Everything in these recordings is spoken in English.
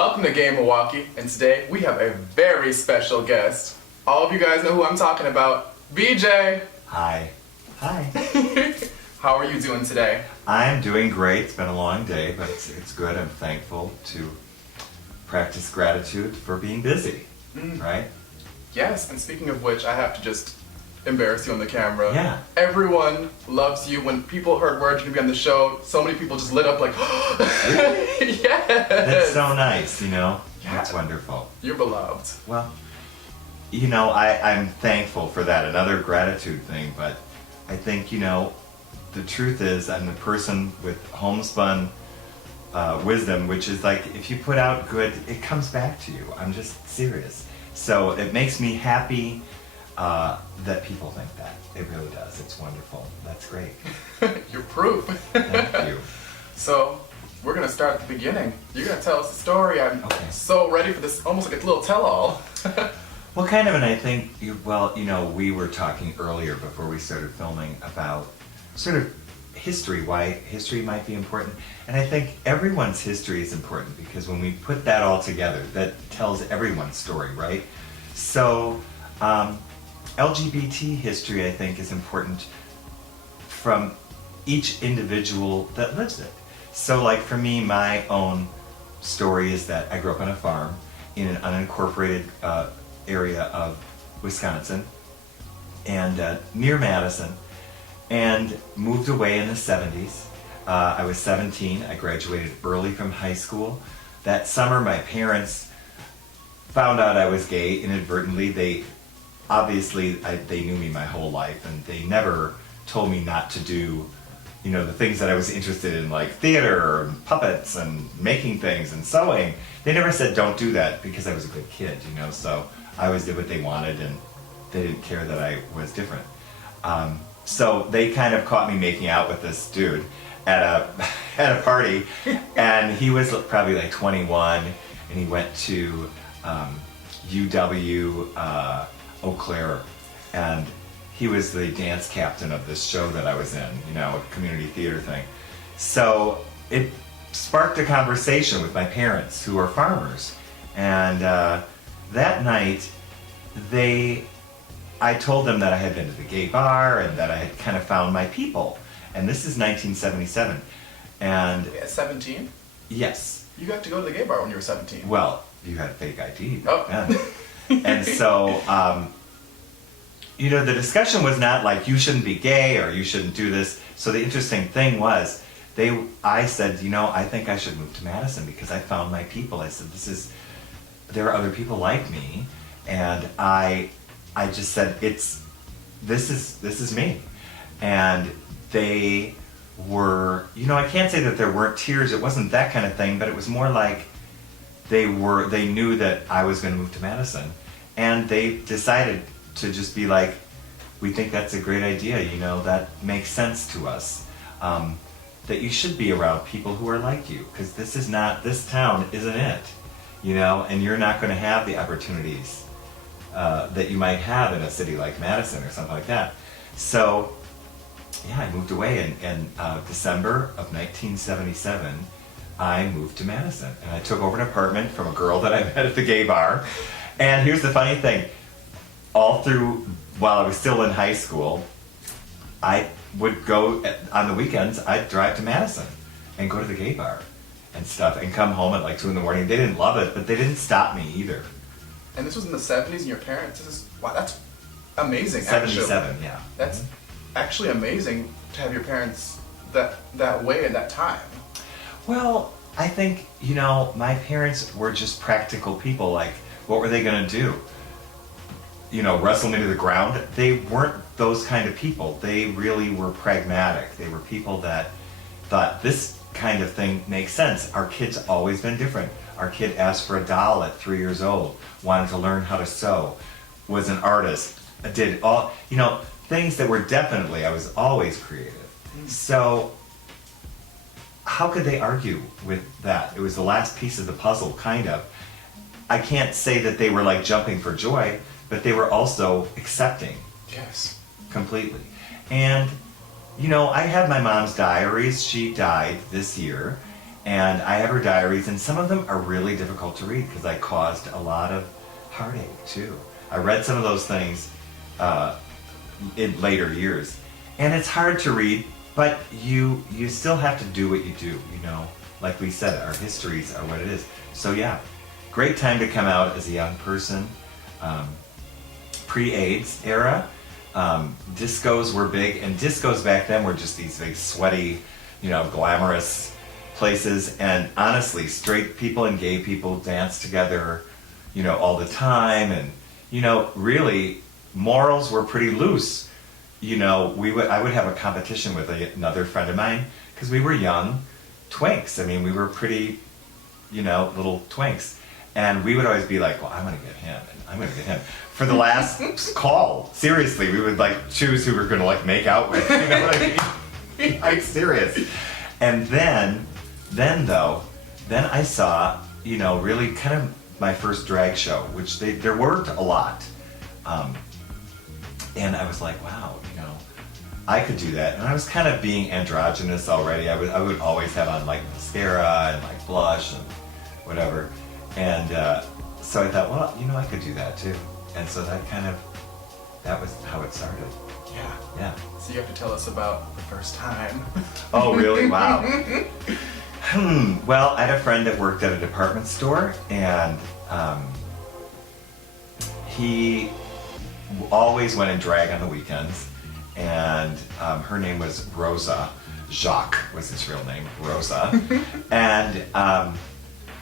Welcome to Gay Milwaukee, and today we have a very special guest. All of you guys know who I'm talking about, B.J. Hi. Hi. How are you doing today? I'm doing great. It's been a long day, but it's good. I'm thankful to practice gratitude for being busy, right? Yes, and speaking of which, I have to just embarrass you on the camera. Yeah. Everyone loves you. When people heard word you're going to be on the show, so many people just lit up like, Really? yes! That's so nice, you know? Yeah. That's wonderful. You're beloved. Well, you know, I'm thankful for that. Another gratitude thing, but I think, you know, the truth is I'm the person with homespun wisdom, which is like, if you put out good, it comes back to you. I'm just serious. So it makes me happy that people think that. It really does. It's wonderful. That's great. You're proof. Thank you. So, we're going to start at the beginning. You're going to tell us a story. I'm so ready for this, almost like a little tell-all. Well, kind of, and I think, we were talking earlier before we started filming about sort of history, why history might be important. And I think everyone's history is important because when we put that all together, that tells everyone's story, right? So, LGBT history, I think, is important from each individual that lives it. So, like, for me, my own story is that I grew up on a farm in an unincorporated area of Wisconsin and near Madison, and moved away in the 70s. I was 17. I graduated early from high school. That summer, my parents found out I was gay inadvertently. They knew me my whole life, and they never told me not to do, the things that I was interested in, like theater and puppets and making things and sewing. They never said don't do that because I was a good kid, so I always did what they wanted, and they didn't care that I was different. So they kind of caught me making out with this dude at a party, and he was probably like 21, and he went to UW Eau Claire, and he was the dance captain of this show that I was in, a community theater thing. So it sparked a conversation with my parents, who are farmers, and that night I told them that I had been to the gay bar and that I had kind of found my people. And this is 1977. And At 17? Yes. You got to go to the gay bar when you were 17. Well, you had a fake ID. Oh. And so, the discussion was not like you shouldn't be gay or you shouldn't do this. So the interesting thing was, I said, I think I should move to Madison because I found my people. I said, there are other people like me, and I just said, this is me. And they were, I can't say that there weren't tears, it wasn't that kind of thing, but it was more like they knew that I was going to move to Madison, and they decided to just be like, we think that's a great idea, that makes sense to us, that you should be around people who are like you, because this town isn't it, and you're not going to have the opportunities that you might have in a city like Madison or something like that. So, yeah, I moved away in December of 1977. I moved to Madison, and I took over an apartment from a girl that I met at the gay bar. And here's the funny thing. All through, while I was still in high school, I would go, on the weekends, I'd drive to Madison and go to the gay bar and stuff, and come home at like 2 in the morning. They didn't love it, but they didn't stop me either. And this was in the 70s, and your parents, wow, that's amazing, 77, actually. yeah. That's actually amazing to have your parents that way at that time. Well, I think, my parents were just practical people. Like, what were they going to do? Wrestle me to the ground? They weren't those kind of people. They really were pragmatic. They were people that thought this kind of thing makes sense. Our kid's always been different. Our kid asked for a doll at 3 years old, wanted to learn how to sew, was an artist, did all, things that were definitely, I was always creative. So, how could they argue with that? It was the last piece of the puzzle, kind of. I can't say that they were like jumping for joy, but they were also accepting. Yes. Completely. And, I have my mom's diaries. She died this year. And I have her diaries, and some of them are really difficult to read because I caused a lot of heartache too. I read some of those things in later years, and it's hard to read, but you still have to do what you do, you know. Like we said, our histories are what it is. So yeah, great time to come out as a young person. Pre-AIDS era, discos were big, and discos back then were just these big sweaty, you know, glamorous places, and honestly, straight people and gay people danced together, you know, all the time, and, you know, really, morals were pretty loose. You know, I would have a competition with another friend of mine, because we were young twinks. I mean, we were pretty, you know, little twinks. And we would always be like, well, I'm going to get him, and I'm going to get him. For the last call, seriously, we would, like, choose who we're going to, like, make out with. You know what I mean? Like, serious. And then I saw, you know, really kind of my first drag show, which there weren't a lot. And I was like, wow, you know, I could do that. And I was kind of being androgynous already. I would always have on, like, mascara and, like, blush and whatever. And so I thought, well, you know, I could do that too. And so that was how it started. Yeah. So you have to tell us about the first time. Oh, really? Wow. Well, I had a friend that worked at a department store, and he always went in drag on the weekends. And her name was Rosa. Jacques was his real name, Rosa. And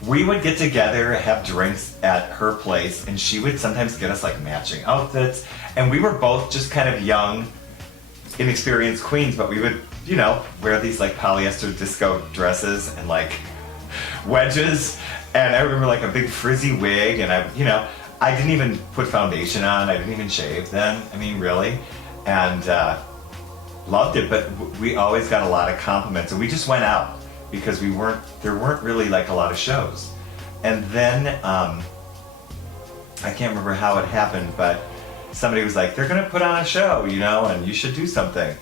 we would get together, have drinks at her place, and she would sometimes get us like matching outfits. And we were both just kind of young, inexperienced queens, but we would, you know, wear these like polyester disco dresses and like wedges. And I remember like a big frizzy wig, and I didn't even put foundation on. I didn't even shave then. I mean, really. And loved it, but we always got a lot of compliments, and we just went out because there weren't really like a lot of shows. And then I can't remember how it happened, but somebody was like, they're gonna put on a show, you know, and you should do something.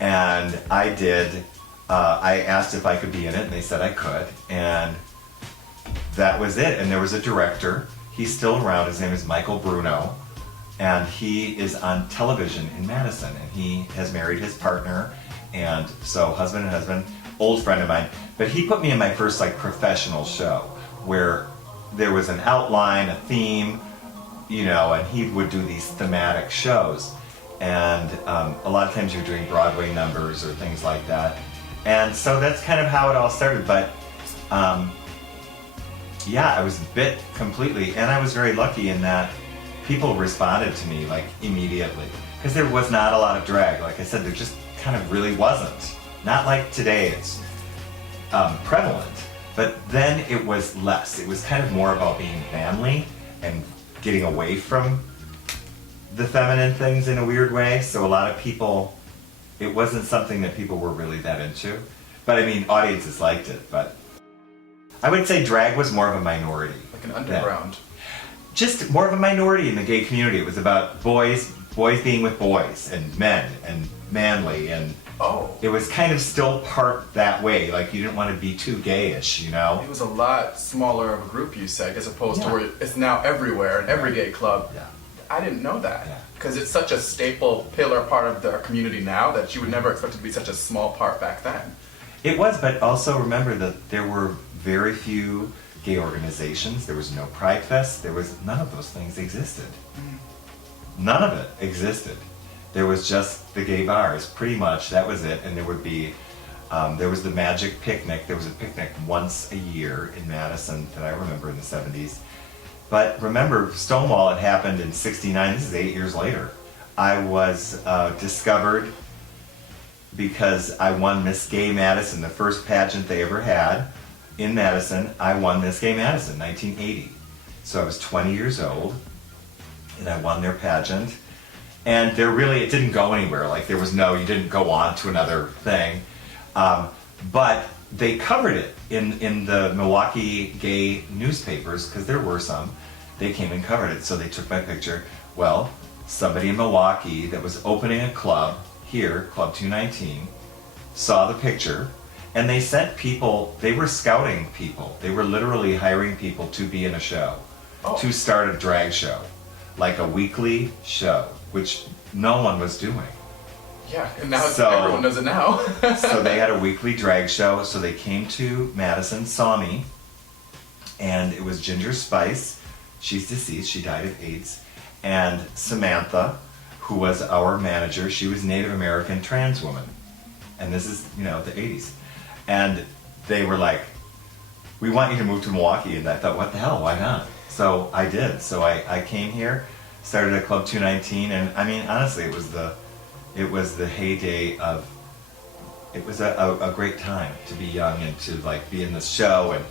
And I did. I asked if I could be in it, and they said I could, and that was it. And there was a director. He's still around. His name is Michael Bruno, and he is on television in Madison, and he has married his partner, and so husband and husband, old friend of mine. But he put me in my first like professional show where there was an outline, a theme, you know, and he would do these thematic shows. And a lot of times you're doing Broadway numbers or things like that. And so that's kind of how it all started. But yeah, I was bit completely, and I was very lucky in that people responded to me like immediately, because there was not a lot of drag. Like I said, there just kind of really wasn't. Not like today, it's prevalent, but then it was less. It was kind of more about being manly and getting away from the feminine things in a weird way. So a lot of people, it wasn't something that people were really that into. But I mean, audiences liked it, but I would say drag was more of a minority. Like an underground. Just more of a minority in the gay community. It was about boys being with boys, and men, and manly, and it was kind of still part that way. Like you didn't want to be too gayish, you know? It was a lot smaller of a group, you said, as opposed to where it's now everywhere in every gay club. Yeah. I didn't know that. Because it's such a staple pillar part of the community now that you would never expect it to be such a small part back then. It was, but also remember that there were very few gay organizations. There was no Pride Fest. None of those things existed. None of it existed. There was just the gay bars, pretty much. That was it. And there would be, there was the Magic Picnic. There was a picnic once a year in Madison that I remember in the 70s. But remember, Stonewall had happened in '69. This is 8 years later. I was discovered because I won Miss Gay Madison, the first pageant they ever had in Madison. I won Miss Gay Madison, 1980. So I was 20 years old, and I won their pageant. And it didn't go anywhere. Like you didn't go on to another thing. But they covered it in the Milwaukee gay newspapers, because there were some. They came and covered it, so they took my picture. Well, somebody in Milwaukee that was opening a club here, Club 219, saw the picture, And they sent people, they were scouting people. They were literally hiring people to be in a show, to start a drag show, like a weekly show, which no one was doing. Yeah, and now everyone does it now. So they had a weekly drag show, so they came to Madison, saw me, and it was Ginger Spice. She's deceased, she died of AIDS. And Samantha, who was our manager, she was Native American trans woman. And this is, the 80s. And they were like, we want you to move to Milwaukee. And I thought, what the hell, why not? So I did. So I came here, started at Club 219, and I mean, honestly, it was the heyday of, it was a great time to be young and to like be in this show, and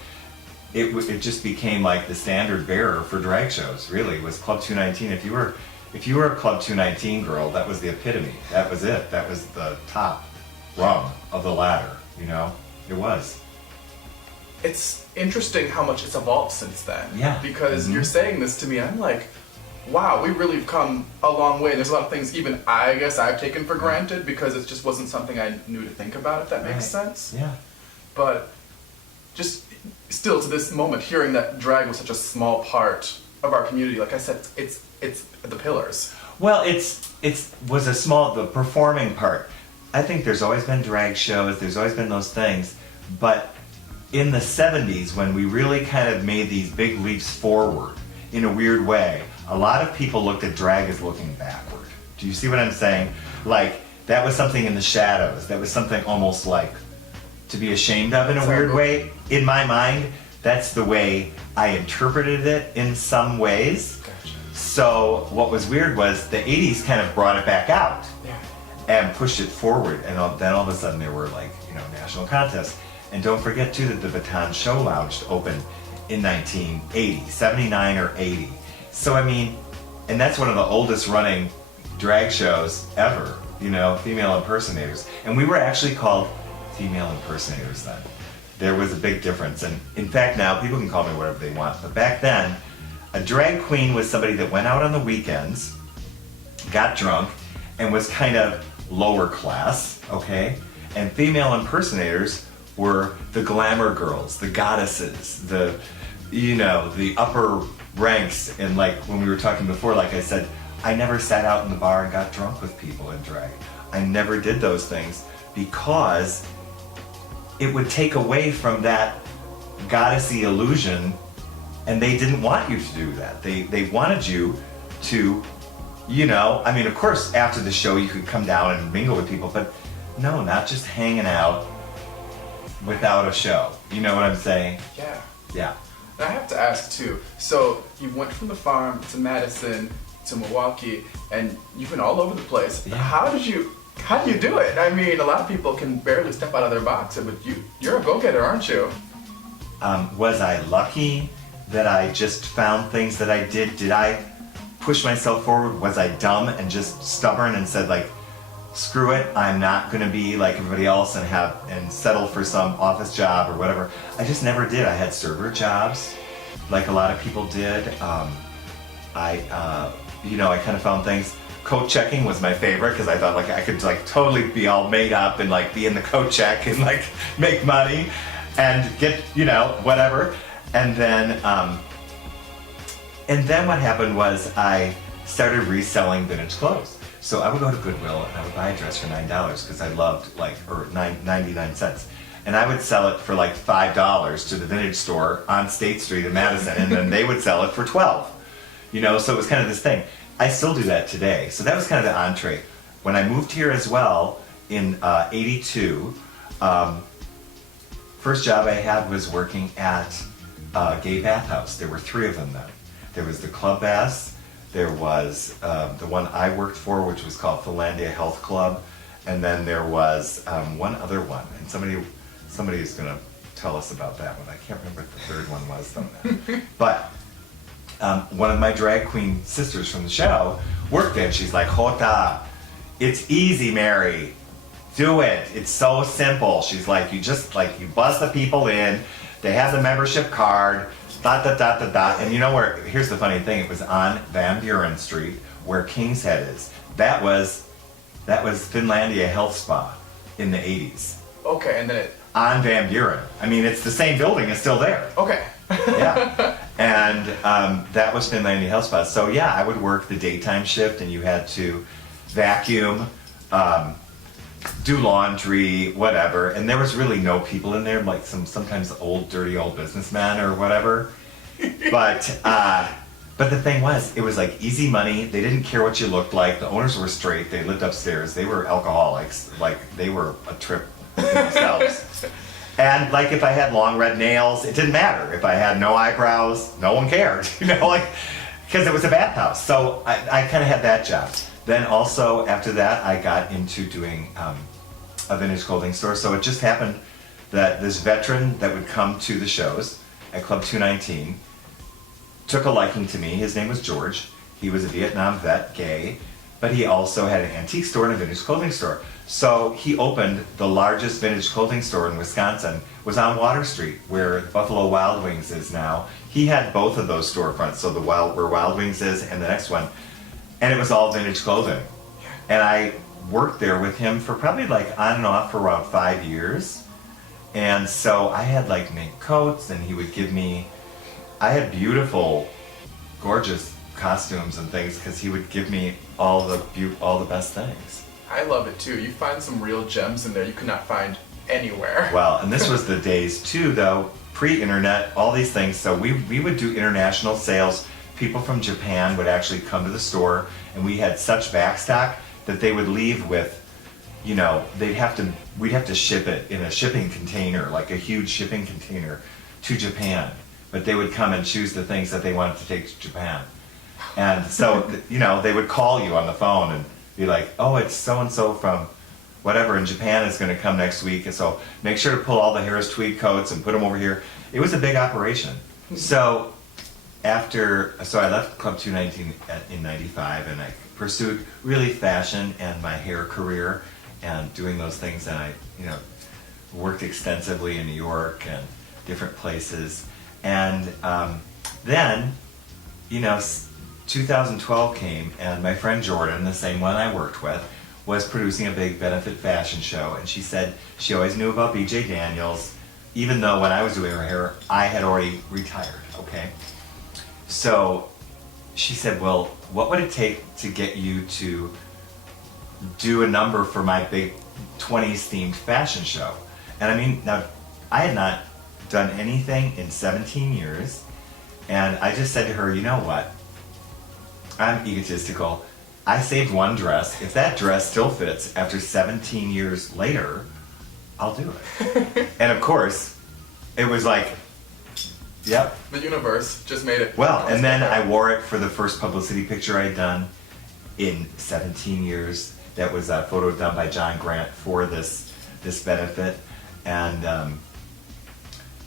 it just became like the standard bearer for drag shows. Really, was Club 219. If you were a Club 219 girl, that was the epitome. That was it. That was the top rung of the ladder. It was. It's interesting how much it's evolved since then. Yeah. Because you're saying this to me, I'm like, wow, we really have come a long way. There's a lot of things even I guess I've taken for granted because it just wasn't something I knew to think about, if that makes sense. Yeah. But just still to this moment, hearing that drag was such a small part of our community, like I said, it's the pillars. Well, the performing part. I think there's always been drag shows, there's always been those things, but in the 70s, when we really kind of made these big leaps forward in a weird way, a lot of people looked at drag as looking backward. Do you see what I'm saying? Like, that was something in the shadows. That was something almost like to be ashamed of in a weird way. In my mind, that's the way I interpreted it in some ways. Gotcha. So what was weird was the 80s kind of brought it back out. Yeah. And pushed it forward, and then all of a sudden there were like, national contests. And don't forget too that the Baton Show Lounge opened in 1980, 79 or 80. So I mean, and that's one of the oldest running drag shows ever, female impersonators. And we were actually called female impersonators then. There was a big difference. And in fact now people can call me whatever they want. But back then, a drag queen was somebody that went out on the weekends, got drunk, and was kind of lower class, okay? And female impersonators were the glamour girls, the goddesses, the upper ranks. And like when we were talking before, like I said, I never sat out in the bar and got drunk with people in drag. I never did those things because it would take away from that goddessy illusion, and they didn't want you to do that. They wanted you to of course, after the show you could come down and mingle with people, but no, not just hanging out without a show. You know what I'm saying? Yeah. Yeah. And I have to ask too, so you went from the farm to Madison to Milwaukee, and you've been all over the place. Yeah. How do you do it? I mean, a lot of people can barely step out of their box, but you're a go-getter, aren't you? Was I lucky that I just found things that I did? Did I push myself forward? Was I dumb and just stubborn and said like, screw it, I'm not gonna be like everybody else and settle for some office job or whatever? I just never did. I had server jobs, like a lot of people did. I kind of found things. Coat checking was my favorite because I thought like I could like totally be all made up and like be in the coat check and like make money and get whatever. And then what happened was I started reselling vintage clothes. So I would go to Goodwill and I would buy a dress for $9 because I loved 99 cents. And I would sell it for like $5 to the vintage store on State Street in Madison, and then they would sell it for $12. So it was kind of this thing. I still do that today. So that was kind of the entree. When I moved here as well in 82, first job I had was working at a gay bathhouse. There were 3 of them then. There was the Club Baths, there was the one I worked for, which was called Finlandia Health Club, and then there was one other one, and somebody is going to tell us about that one. I can't remember what the third one was though now. But one of my drag queen sisters from the show worked there, and she's like, Jota, it's easy, Mary. Do it. It's so simple. She's like, you buzz the people in, they have the membership card, and here's the funny thing, it was on Van Buren Street where King's Head is. That was Finlandia Health Spa in the 80s. Okay, and then on Van Buren. I mean, it's the same building, it's still there. Okay. Yeah. And that was Finlandia Health Spa. So yeah, I would work the daytime shift, and you had to vacuum, do laundry, whatever. And there was really no people in there, like sometimes old, dirty old businessmen or whatever. But the thing was, it was like easy money. They didn't care what you looked like. The owners were straight. They lived upstairs. They were alcoholics. Like, they were a trip themselves. And like, if I had long red nails, it didn't matter. If I had no eyebrows, no one cared. You know, like, because it was a bathhouse. So I kind of had that job. Then also after that, I got into doing a vintage clothing store. So it just happened that this veteran that would come to the shows at Club 219 took a liking to me. His name was George. He was a Vietnam vet, gay, but he also had an antique store and a vintage clothing store. So he opened the largest vintage clothing store in Wisconsin, was on Water Street, where Buffalo Wild Wings is now. He had both of those storefronts, so where Wild Wings is and the next one, and it was all vintage clothing. And I worked there with him for probably like on and off for around 5 years. And so I had like mink coats, and he would give me, I had beautiful, gorgeous costumes and things, because he would give me all the best things. I love it too. You find some real gems in there you could not find anywhere. Well, and this was the days too, though, pre-internet, all these things. So we would do international sales. People from Japan would actually come to the store, and we had such backstock that they would leave with, you know, we'd have to ship it in a shipping container, like a huge shipping container, to Japan. But they would come and choose the things that they wanted to take to Japan. And so, you know, they would call you on the phone and be like, oh, it's so-and-so from whatever in Japan is going to come next week. And so make sure to pull all the Harris tweed coats and put them over here. It was a big operation. So I left Club 219 in 95, and I pursued really fashion and my hair career and doing those things. And I, you know, worked extensively in New York and different places. And then, you know, 2012 came, and my friend Jordan, the same one I worked with, was producing a big benefit fashion show. And she said she always knew about B.J. Daniels, even though when I was doing her hair, I had already retired, okay? So she said, well, what would it take to get you to do a number for my big 20s themed fashion show? And I mean, now, I had not done anything in 17 years, and I just said to her, you know what? I'm egotistical. I saved one dress. If that dress still fits after 17 years later, I'll do it. And of course, it was like, yep. The universe just made it. Well, and then I wore it for the first publicity picture I'd done in 17 years. That was a photo done by John Grant for this benefit. And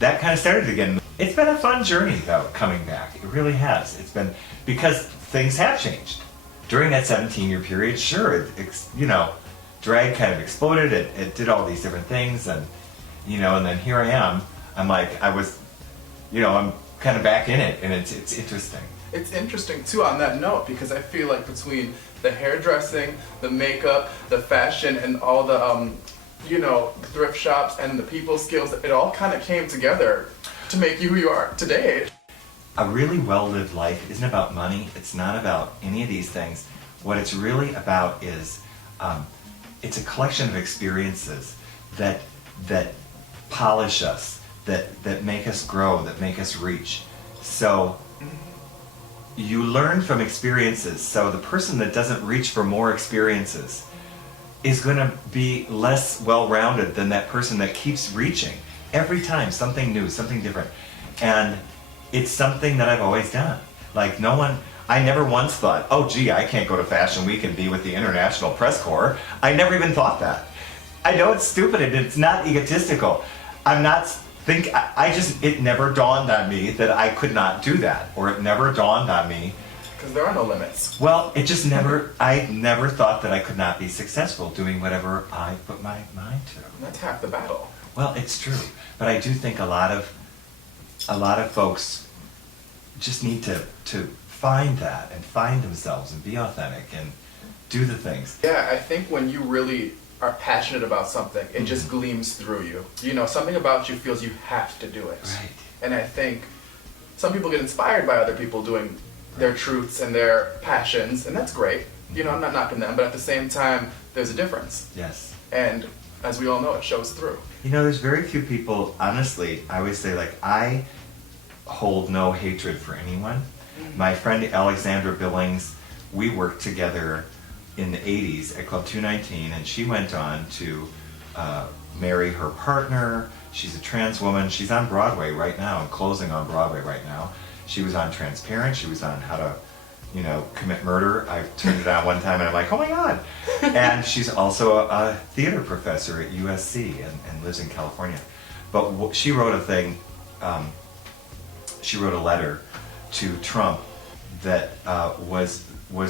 that kind of started again. It's been a fun journey, though, coming back. It really has. It's been, because things have changed. During that 17-year period, sure, you know, drag kind of exploded. It did all these different things, and, you know, and then here I am. I'm like, I'm kind of back in it, and it's interesting. It's interesting, too, on that note, because I feel like between the hairdressing, the makeup, the fashion, and all the, you know, thrift shops and the people skills, it all kind of came together to make you who you are today. A really well-lived life isn't about money. It's not about any of these things. What it's really about is, it's a collection of experiences that polish us, that make us grow, that make us reach. So you learn from experiences. So the person that doesn't reach for more experiences is going to be less well-rounded than that person that keeps reaching. Every time, something new, something different. And it's something that I've always done. Like, I never once thought, oh gee, I can't go to Fashion Week and be with the International Press Corps. I never even thought that. I know it's stupid and it's not egotistical. It never dawned on me that I could not do that, or it never dawned on me. Because there are no limits. Well, I never thought that I could not be successful doing whatever I put my mind to. That's half the battle. Well, it's true, but I do think a lot of folks just need to find that and find themselves and be authentic and do the things. Yeah, I think when you really are passionate about something, it just gleams through you. You know, something about you feels you have to do it. Right. And I think some people get inspired by other people doing their truths and their passions, and that's great. You know, I'm not knocking them, but at the same time, there's a difference. Yes. And as we all know, it shows through. You know, there's very few people, honestly, I always say, like, I hold no hatred for anyone. My friend Alexandra Billings, we worked together in the 80s at Club 219, and she went on to marry her partner. She's a trans woman. She's on Broadway right now, and closing on Broadway right now. She was on Transparent. She was on How to, you know, Commit Murder. I turned it on one time, and I'm like, oh my God. And she's also a theater professor at USC and lives in California. But she wrote a thing, she wrote a letter to Trump that was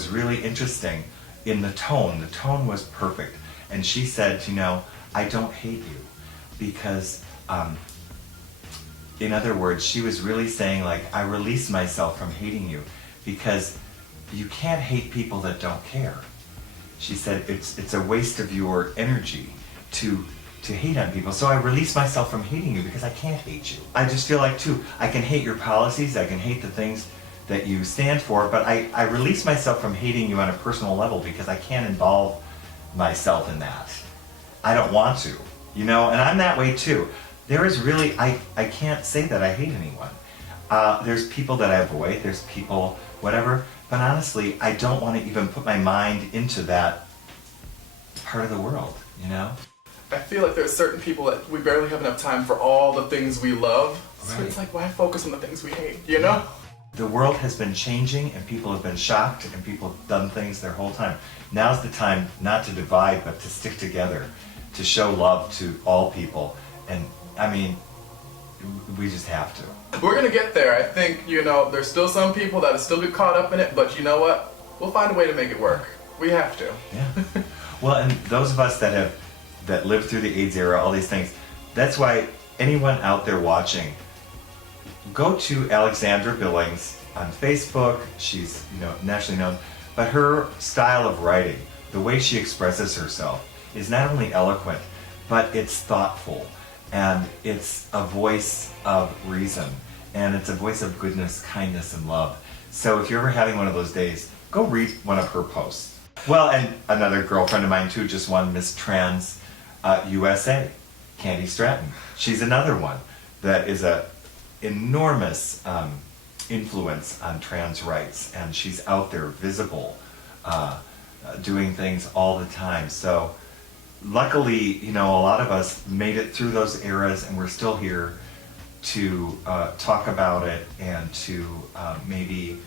really interesting in the tone. The tone was perfect. And she said, you know, I don't hate you because, in other words, she was really saying, like, I release myself from hating you because you can't hate people that don't care. She said it's a waste of your energy to hate on people. So I release myself from hating you because I can't hate you. I just feel like, too, I can hate your policies, I can hate the things that you stand for, but I release myself from hating you on a personal level because I can't involve myself in that. I don't want to, you know, and I'm that way too. There is really, I can't say that I hate anyone. There's people that I avoid, there's people, whatever, but honestly, I don't want to even put my mind into that part of the world, you know? I feel like there's certain people that we barely have enough time for all the things we love. So Right. it's like, why focus on the things we hate, you know? The world has been changing and people have been shocked and people have done things their whole time. Now's the time not to divide but to stick together, to show love to all people. And I mean, we just have to. We're gonna get there. I think, you know, there's still some people that still get caught up in it, but you know what? We'll find a way to make it work. We have to. Yeah. Well, and those of us that lived through the AIDS era, all these things, that's why anyone out there watching, go to Alexandra Billings on Facebook. She's, you know, nationally known, but her style of writing, the way she expresses herself, is not only eloquent, but it's thoughtful, and it's a voice of reason, and it's a voice of goodness, kindness, and love. So if you're ever having one of those days, go read one of her posts. Well, and another girlfriend of mine too just won Miss Trans USA, Candy Stratton. She's another one that is a enormous influence on trans rights, and she's out there visible, doing things all the time. So luckily, you know, a lot of us made it through those eras, and we're still here to talk about it and to maybe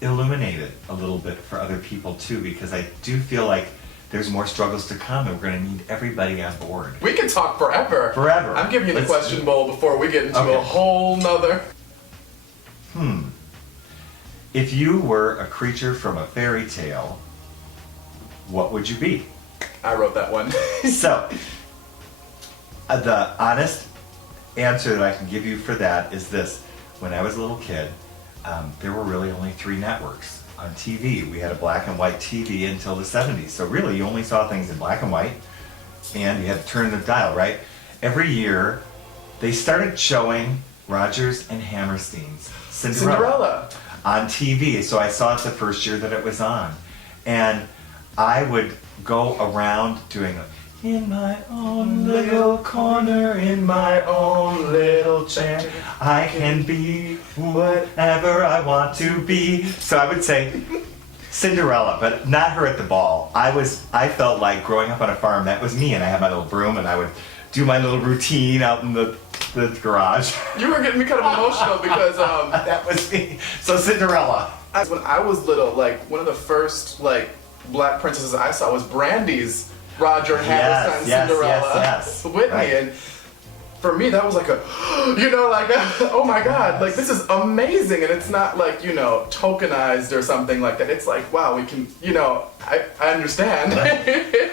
illuminate it a little bit for other people too, because I do feel like there's more struggles to come, and we're going to need everybody on board. We can talk forever. Forever. I'm giving you the question bowl before we get into Okay. a whole nother. If you were a creature from a fairy tale, what would you be? I wrote that one. So, the honest answer that I can give you for that is this. When I was a little kid, there were really only 3 networks on TV. We had a black and white TV until the 70s. So really, you only saw things in black and white, and you had to turn the dial, right? Every year, they started showing Rodgers and Hammerstein's Cinderella on TV. So I saw it the first year that it was on. And I would go around doing in my own little corner, in my own little chair, I can be whatever I want to be. So I would say Cinderella, but not her at the ball. I felt like growing up on a farm, that was me, and I had my little broom, and I would do my little routine out in the garage. You were getting me kind of emotional because That was me. So Cinderella. when I was little, like one of the first like black princesses I saw was Brandy's Roger and Hammerstein Cinderella yes. with me, Right. and for me that was like a, you know, like oh my god, like this is amazing, and it's not like, you know, tokenized or something like that. It's like, wow, we can, you know, I understand.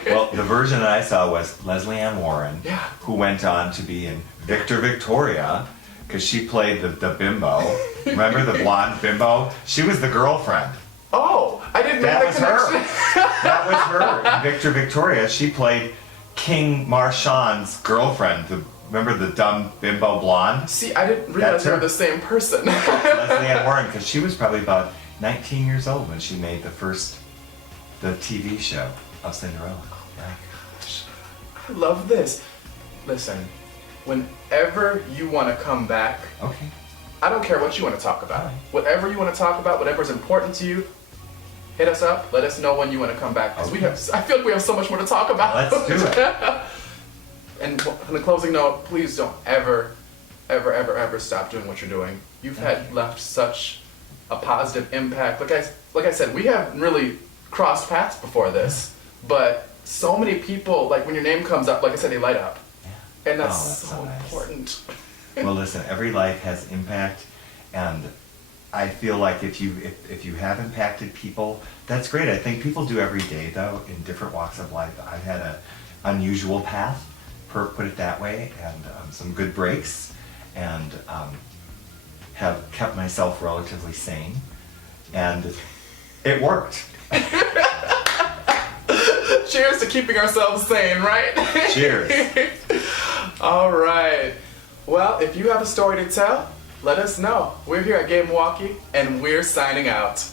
Well, the version that I saw was Leslie Ann Warren, Yeah. who went on to be in Victor Victoria, because she played the bimbo. Remember the blonde bimbo? She was the girlfriend. Oh, I didn't make That that was connection. her. That was her. In Victor Victoria, she played King Marshawn's girlfriend. Remember the dumb bimbo blonde? See, I didn't realize they were the same person. Leslie Ann Warren, because she was probably about 19 years old when she made the TV show of Cinderella. Yeah. Gosh, I love this. Listen, whenever you want to come back, Okay. I don't care what you want to talk about. Alright. Whatever you want to talk about, whatever's important to you, hit us up. Let us know when you want to come back. Because I feel like we have so much more to talk about. Let's do it. And on the closing note, please don't ever, ever, ever, ever stop doing what you're doing. You've had left such a positive impact. Like I said, we haven't really crossed paths before this, but so many people, like when your name comes up, like I said, they light up. Yeah. And that's, Oh, so nice. important. Well, listen, every life has impact, and I feel like if you have impacted people, that's great. I think people do every day, though, in different walks of life. I've had an unusual path, put it that way, and some good breaks, and have kept myself relatively sane, and it worked. Cheers to keeping ourselves sane, right? Cheers. All right. Well, if you have a story to tell, let us know. We're here at Gay Milwaukee, and we're signing out.